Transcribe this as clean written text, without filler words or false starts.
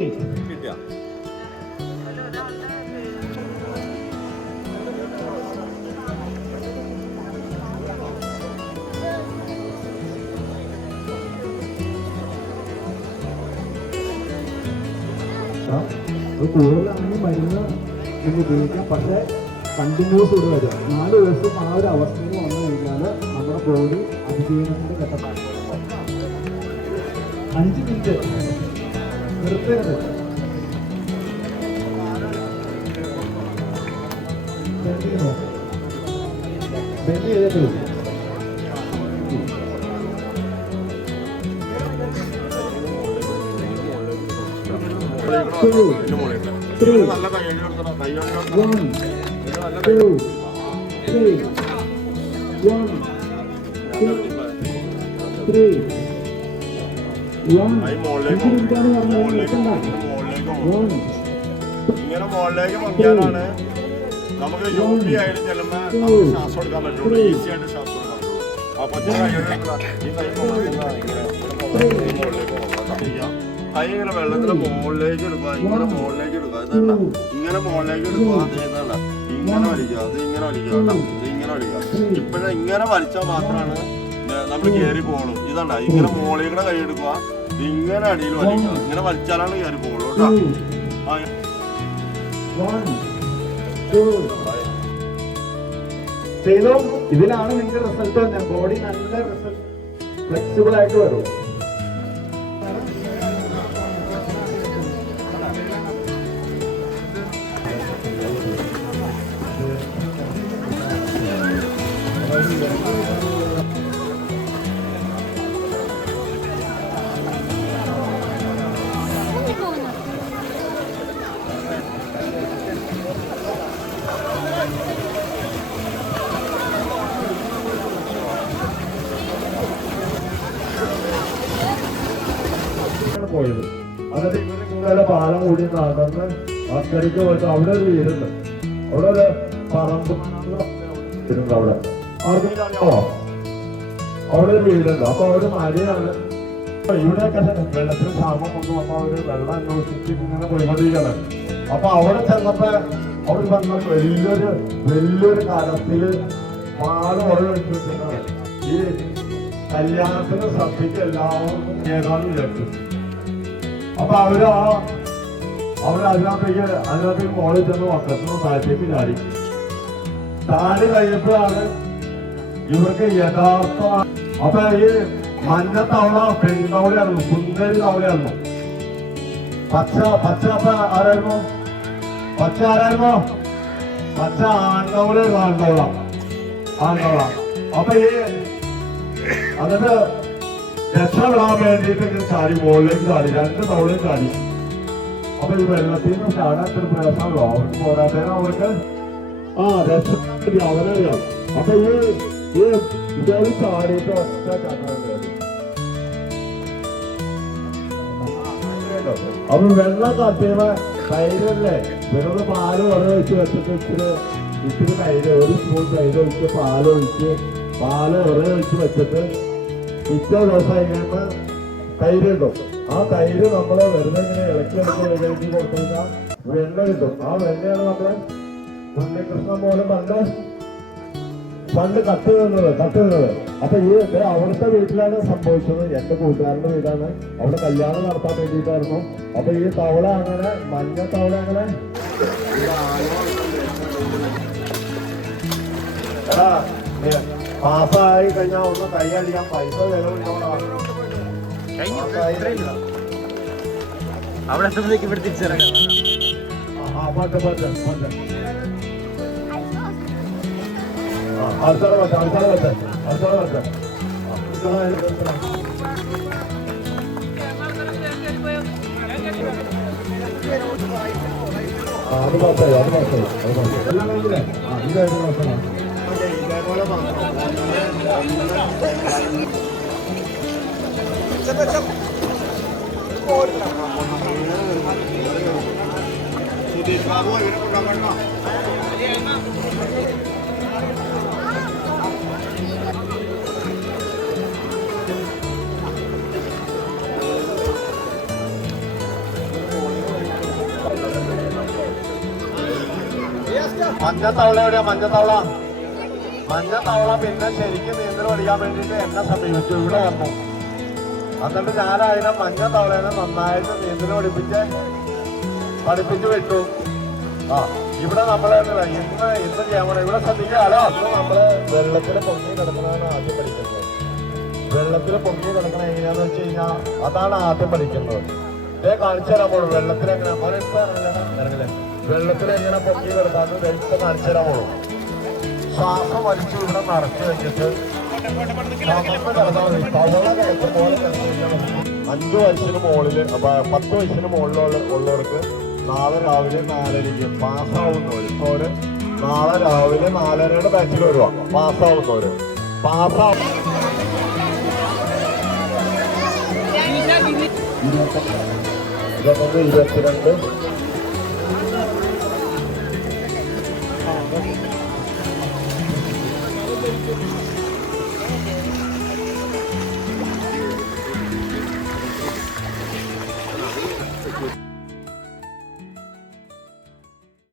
കിട്ടിയ കൂടുതലാണെങ്കിൽ മരുന്ന് നമുക്ക് ഉപയോഗിക്കാം. പക്ഷേ കണ്ടിന്യൂസ് ഇവിടെ വരും. 4 ദിവസം ആ ഒരു അവസ്ഥയിൽ വന്നു കഴിഞ്ഞാൽ നമ്മുടെ ബോഡി അതിജീവനത്തിൻ്റെ ഘട്ടമാണ്. 5 മിനിറ്റ് നിർത്തരുത്. ബെൻഡ് ചെയ്തിട്ട് ഇങ്ങനെ മുകളിലേക്ക് പൊങ്ങിയാലാണ് നമുക്ക് യോഗ്യ ആയിട്ട് ചെല്ലുമ്പോൾ നമുക്ക് ശ്വാസം കൊടുക്കാൻ പറ്റുള്ളൂ. ഈസി ആയിട്ട് ശ്വാസം കൊടുക്കാൻ പറ്റുള്ളൂ. അപ്പൊ ഈ കൈ കൈ ഇങ്ങനെ വെള്ളത്തിന് മുകളിലേക്ക് എടുക്കുക, ഇങ്ങനെ മുകളിലേക്ക് എടുക്കുക. ഇതല്ല ഇങ്ങനെ മുകളിലേക്ക് എടുക്കുക. അതേതാണ് ഇങ്ങനെ വലിക്കുക, അത് ഇങ്ങനെ വലിക്കുക, ഇത് ഇങ്ങനെ വലിക്കുക. ഇപ്പോഴും ഇങ്ങനെ വലിച്ചാൽ മാത്രമാണ് നമ്മൾ കയറി പോകണം. ഇതണ്ട ഇങ്ങനെ മുകളിൽ കൂടെ കൈ എടുക്കുക, ഇങ്ങനെ അടിയിൽ വലിക്കുക. ഇങ്ങനെ വലിച്ചാലാണ് കയറി പോകുള്ളൂ കേട്ടോ. ചെയ്തോ. ഇതിലാണ് നിങ്ങൾക്ക് റിസൾട്ട് തന്നെ. ബോഡി നല്ല റിസൾട്ട് ഫ്ലെക്സിബിൾ ആയിട്ട് വരും. പോയത് എന്നിട്ട് ഇവര് കൂടുതൽ പാലം കൂടി നടന്ന് അക്കരയ്ക്ക് പോയിട്ട് അവിടെ ഒരു വീടുണ്ട്. അവിടെ ഒരു പറമ്പ് അവിടെ ആർക്കെങ്കിലും അറിയാമോ? അവിടെ ഒരു വീടുണ്ട്. അപ്പൊ അവര് മഴയാണ്. ഇവിടെയൊക്കെ വെള്ളത്തിന് ക്ഷാമം വന്നു. അപ്പൊ അവര് വെള്ളം അന്വേഷിച്ച് ഇങ്ങനെ പോയിക്കൊണ്ടിരിക്കുകയാണ്. അപ്പൊ അവിടെ ചെന്നപ്പോ അവർ പറഞ്ഞ വലിയൊരു കരത്തില് പാല് കുറെ വെച്ചിട്ടാണ് ഈ കല്യാണത്തിന് സദ്യക്ക് എല്ലാവർക്കും ഏതാനും ലഭിക്കും. അപ്പൊ അതിനകത്തേക്ക് മോളിൽ ചെന്ന് വക്കത്തിന് താഴത്തേക്ക് ചാടി കഴിഞ്ഞപ്പോഴാണ് ഇവർക്ക് യഥാർത്ഥ. അപ്പൊ ഈ മഞ്ഞ തവള പെൺതവളയായിരുന്നു, സുന്ദരി തവളയായിരുന്നു. പച്ച അപ്പൊ ആരായിരുന്നു? പച്ച ആൺതവള. അപ്പൊ ഈ അതിന്റെ രക്ഷപ്പെടാൻ വേണ്ടിയിട്ട് ഇങ്ങനെ ചാടി മുകളിലേക്ക് ചാടി, 2 തവളയും ചാടി. അപ്പൊ ഈ വെള്ളത്തിൽ നിന്ന് ചാടാത്തൊരു പ്രയാസമല്ലോ അവർക്ക്. പോരാത്തതിന് അവർക്ക് രക്ഷപ്പെടി അവരറിയാം. അപ്പൊ ഈ ഇതൊരു ചാടിയിട്ട് ഒറ്റ ചാട്ടാൻ. അപ്പൊ വെള്ളം തട്ടിയപ്പോ തൈരല്ലേ, വെറുതെ പാല് വെച്ച് വെച്ചിട്ട് ഇത്തിരി തൈര്, 1 സ്പൂൺ തൈര് ഒഴിച്ച് പാല് വെച്ച് വെച്ചിട്ട് പിറ്റേ ദിവസം കഴിയുമ്പോൾ തൈര് കിട്ടും. ആ തൈര് നമ്മള് വെറുതെ ഇങ്ങനെ ഇളക്കി കൊടുത്തു കഴിഞ്ഞാൽ വെണ്ണ കിട്ടും. ആ വെണ്ണയാണ് നമ്മള് ഉണ്ണികൃഷ്ണൻ പോലും പണ്ട് കട്ട് നിന്നത്. അപ്പൊ ഈ അവിടുത്തെ വീട്ടിലാണ് സംഭവിച്ചത്. എന്റെ കൂട്ടുകാരന്റെ വീടാണ്. അവിടെ കല്യാണം നടത്താൻ വേണ്ടിയിട്ടായിരുന്നു. അപ്പൊ ഈ തവള അങ്ങനെ, മഞ്ഞ തവള അങ്ങനെ പാസ്സായി കഴിഞ്ഞാൽ ഒന്ന് കൈയടിക്കാൻ പൈസ ചെലവുണ്ടോളാണ്. അവിടെ എത്തുമ്പോഴേക്ക് ഇവിടെ തിരിച്ചിറങ്ങാം. അടുത്ത അത് പാസ്സായി എല്ലാം കഴിഞ്ഞില്ലേ? ഇതായിരുന്നു പാസ്സാണ്. ഇതേപോലെ സുധീഷ് ബാബു ഇവരെ കൊണ്ടാൻ പറ്റണോ? മഞ്ഞത്തവള എവിടെയാ? മഞ്ഞത്തവള പിന്നെ ശരിക്കും നീന്തൽ പഠിക്കാൻ വേണ്ടിയിട്ട് എന്നെ സമീപിച്ചു. ഇവിടെ വന്നു. എന്നിട്ട് ഞാൻ അതിനെ മഞ്ഞത്തവളേനെ നന്നായിട്ട് നീന്തൽ പഠിപ്പിച്ച് വിട്ടു. ആ ഇവിടെ നമ്മള് ഇന്ന് ചെയ്യാൻ പോണേ. ഇവിടെ ശ്രദ്ധിക്കാലോ. അന്ന് നമ്മള് വെള്ളത്തിൽ പൊങ്ങി കിടക്കണതാണ് ആദ്യം പഠിക്കുന്നത്. വെള്ളത്തിൽ പൊങ്ങി കിടക്കണ എങ്ങനെയാന്ന് വെച്ച് കഴിഞ്ഞാൽ അതാണ് ആദ്യം പഠിക്കുന്നത്. ഇതേ കാണിച്ചു തരാൻ പോളൂ. വെള്ളത്തിലെങ്ങനെ പൊങ്ങി കിടക്കാന്ന് ഇപ്പൊ കാണിച്ചു തരാൻ പോളൂ. ശ്വാസം വലിച്ചു ഇവിടെ നിറച്ചു കഴിഞ്ഞിട്ട് 5 വയസ്സിന് മുകളില് 10 വയസ്സിന് മുകളിലുള്ളവർക്ക് നാളെ രാവിലെ 4:30 പാസ്സാവുന്നവര് നാളെ രാവിലെ 4:30 ബാച്ചിൽ വരുക. പാസ്സാവുന്നവര് 22 22